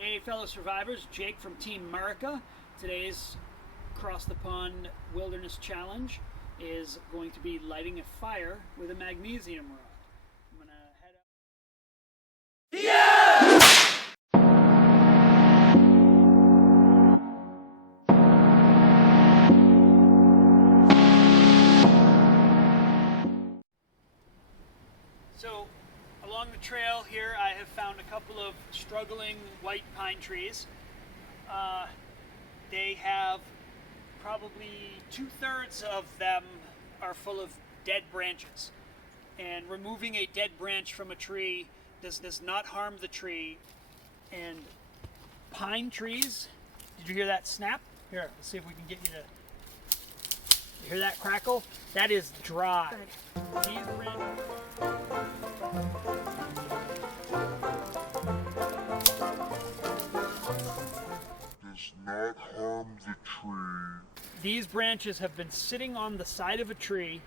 Hey fellow survivors, Jake from Team America. Today's Across the Pond Wilderness Challenge is going to be lighting a fire with a magnesium rod. I'm gonna head out. So along the trail here I have found a couple of struggling white pine trees. They have probably 2/3 of them are full of dead branches, and removing a dead branch from a tree does not harm the tree. And pine trees, did you hear that snap? Here, let's see if we can get you to hear that crackle. That is dry. These branches does not harm the tree. These branches have been sitting on the side of a tree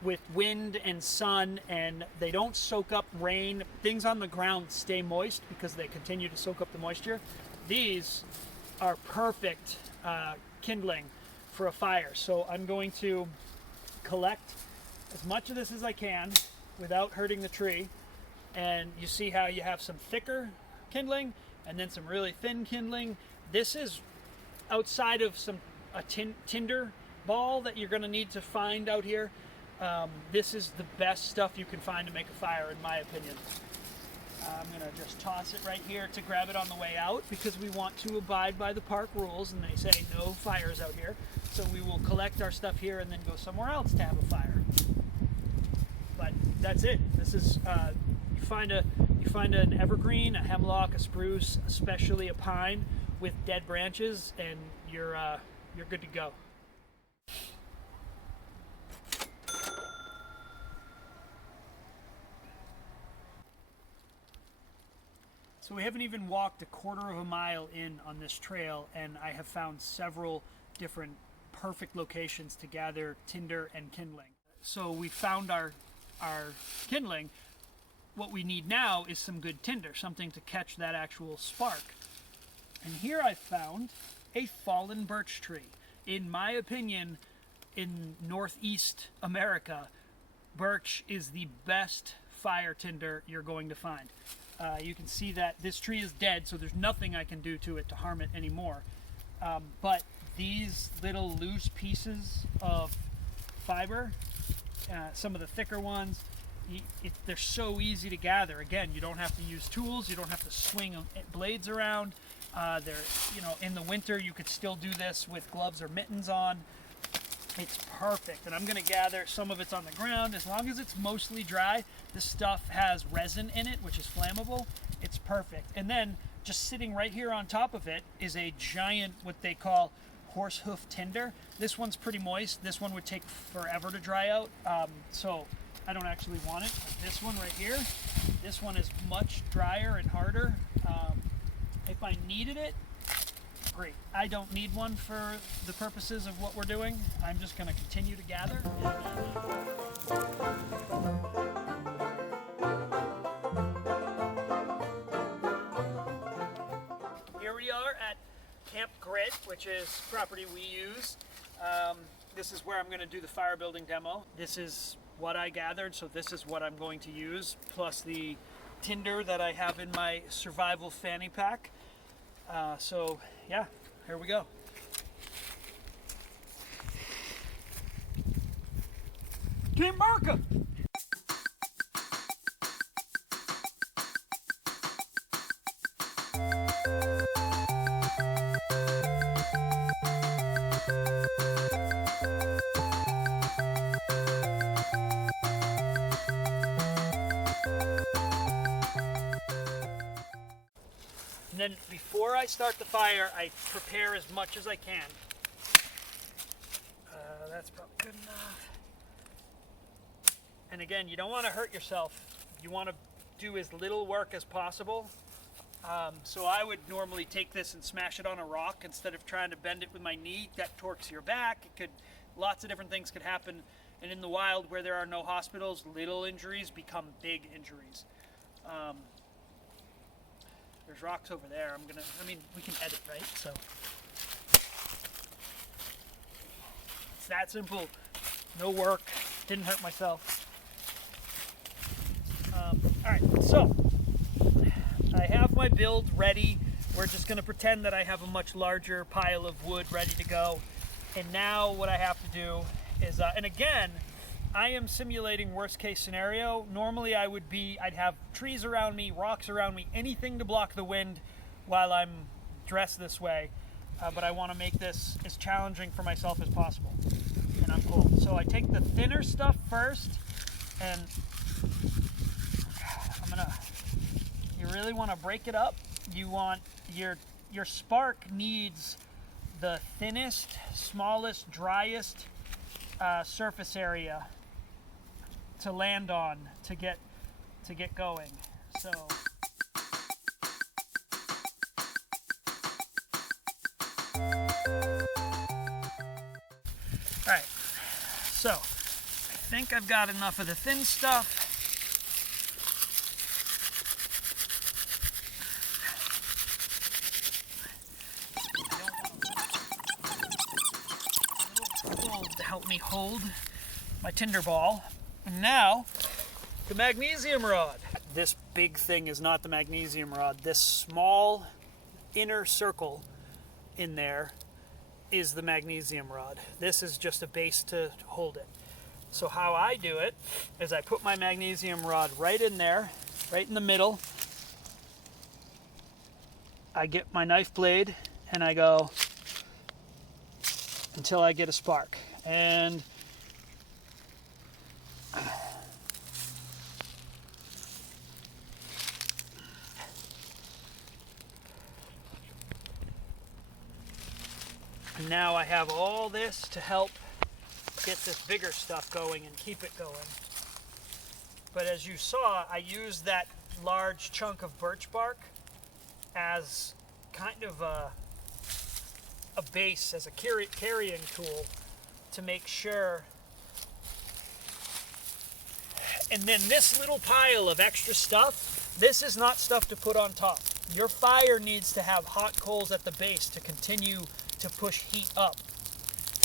with wind and sun, and they don't soak up rain. Things on the ground stay moist because they continue to soak up the moisture. These are perfect kindling for a fire. So I'm going to collect as much of this as I can without hurting the tree. And you see how you have some thicker kindling and then some really thin kindling. This is outside of a tinder ball that you're going to need to find out here. This is the best stuff you can find to make a fire, in my opinion. I'm going to just toss it right here to grab it on the way out because we want to abide by the park rules, and they say no fires out here. So we will collect our stuff here and then go somewhere else to have a fire. But that's it. This is you find an evergreen, a hemlock, a spruce, especially a pine with dead branches, and you're good to go. So we haven't even walked a quarter of a mile in on this trail, and I have found several different perfect locations to gather tinder and kindling. So we found our kindling. What we need now is some good tinder, something to catch that actual spark. And here I found a fallen birch tree. In my opinion, in Northeast America, birch is the best fire tinder you're going to find. You can see that this tree is dead, so there's nothing I can do to it to harm it anymore. But these little loose pieces of fiber, some of the thicker ones, they're so easy to gather. Again, you don't have to use tools, you don't have to swing blades around. In the winter you could still do this with gloves or mittens on. It's perfect, and I'm going to gather some of it's on the ground. As long as it's mostly dry, this stuff has resin in it, which is flammable. It's perfect. And then just sitting right here on top of it is a giant, what they call horse hoof tinder. This one's pretty moist. This one would take forever to dry out, so I don't actually want it. But this one right here, this one is much drier and harder. If I needed it, great. I don't need one for the purposes of what we're doing. I'm just going to continue to gather. Here we are at Camp Grit, which is property we use. This is where I'm going to do the fire building demo. This is what I gathered, so this is what I'm going to use, plus the tinder that I have in my survival fanny pack. So yeah, here we go. Team America! And then before I start the fire, I prepare as much as I can. That's probably good enough. And again, you don't want to hurt yourself. You want to do as little work as possible. So I would normally take this and smash it on a rock instead of trying to bend it with my knee. That torques your back. Lots of different things could happen. And in the wild, where there are no hospitals, little injuries become big injuries. There's rocks over there. I mean, we can edit, right? So it's that simple. No work. Didn't hurt myself. All right, so I have my build ready. We're just going to pretend that I have a much larger pile of wood ready to go. And now what I have to do is, and again, I am simulating worst case scenario. Normally I'd have trees around me, rocks around me, anything to block the wind while I'm dressed this way. But I want to make this as challenging for myself as possible. And I'm cold. So I take the thinner stuff first, and you really want to break it up. You want your spark needs the thinnest, smallest, driest surface area to land on to get going. So all right, so I think I've got enough of the thin stuff. To help me hold my tinder ball. And now the magnesium rod. This big thing is not the magnesium rod. This small inner circle in there is the magnesium rod. This is just a base to hold it. So how I do it is I put my magnesium rod right in there, right in the middle. I get my knife blade and I go until I get a spark. And now I have all this to help get this bigger stuff going and keep it going. But as you saw, I used that large chunk of birch bark as kind of a base, as a carrying tool to make sure. And then this little pile of extra stuff, this is not stuff to put on top. Your fire needs to have hot coals at the base to continue to push heat up.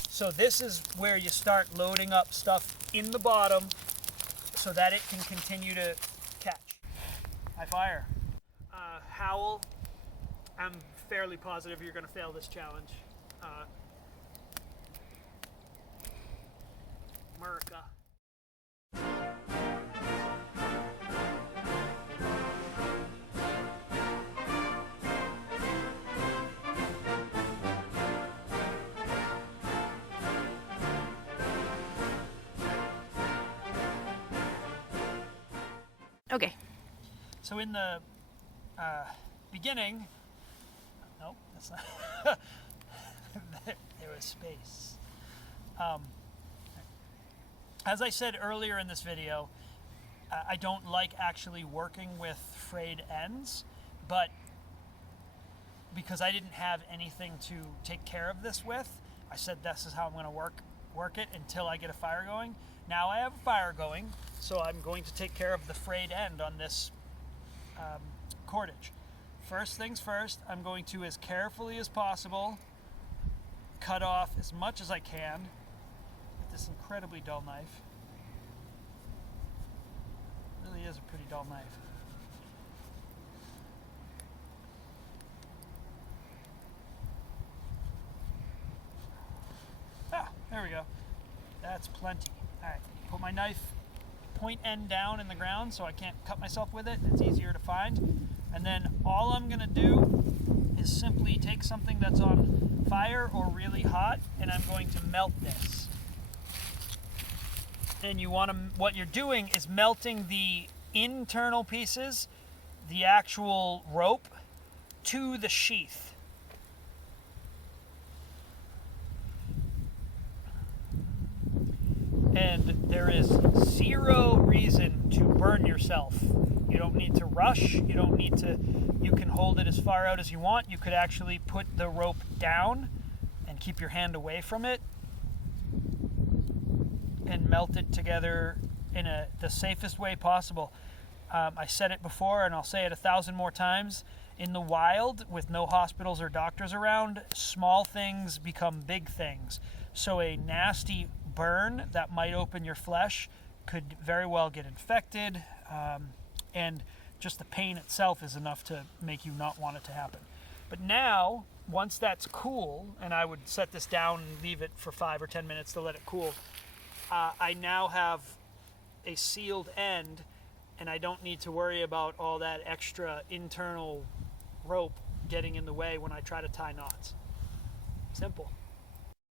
So this is where you start loading up stuff in the bottom so that it can continue to catch. High fire. Hywel, I'm fairly positive you're going to fail this challenge. America. Okay. So in the beginning, nope, that's not. There was space. As I said earlier in this video, I don't like actually working with frayed ends, but because I didn't have anything to take care of this with, I said this is how I'm going to work it until I get a fire going. Now I have a fire going, so I'm going to take care of the frayed end on this cordage. First things first, I'm going to, as carefully as possible, cut off as much as I can with this incredibly dull knife. It really is a pretty dull knife. Ah, there we go. That's plenty. Alright, put my knife point end down in the ground so I can't cut myself with it. It's easier to find. And then all I'm going to do is simply take something that's on fire or really hot, and I'm going to melt this. And what you're doing is melting the internal pieces, the actual rope, to the sheath. And there is zero reason to burn yourself. You don't need to rush. You can hold it as far out as you want. You could actually put the rope down and keep your hand away from it and melt it together in the safest way possible. I said it before and I'll say it 1,000 more times. In the wild, with no hospitals or doctors around, small things become big things. So a nasty burn that might open your flesh could very well get infected, and just the pain itself is enough to make you not want it to happen. But now, once that's cool, and I would set this down and leave it for 5 or 10 minutes to let it cool, I now have a sealed end, and I don't need to worry about all that extra internal rope getting in the way when I try to tie knots. Simple.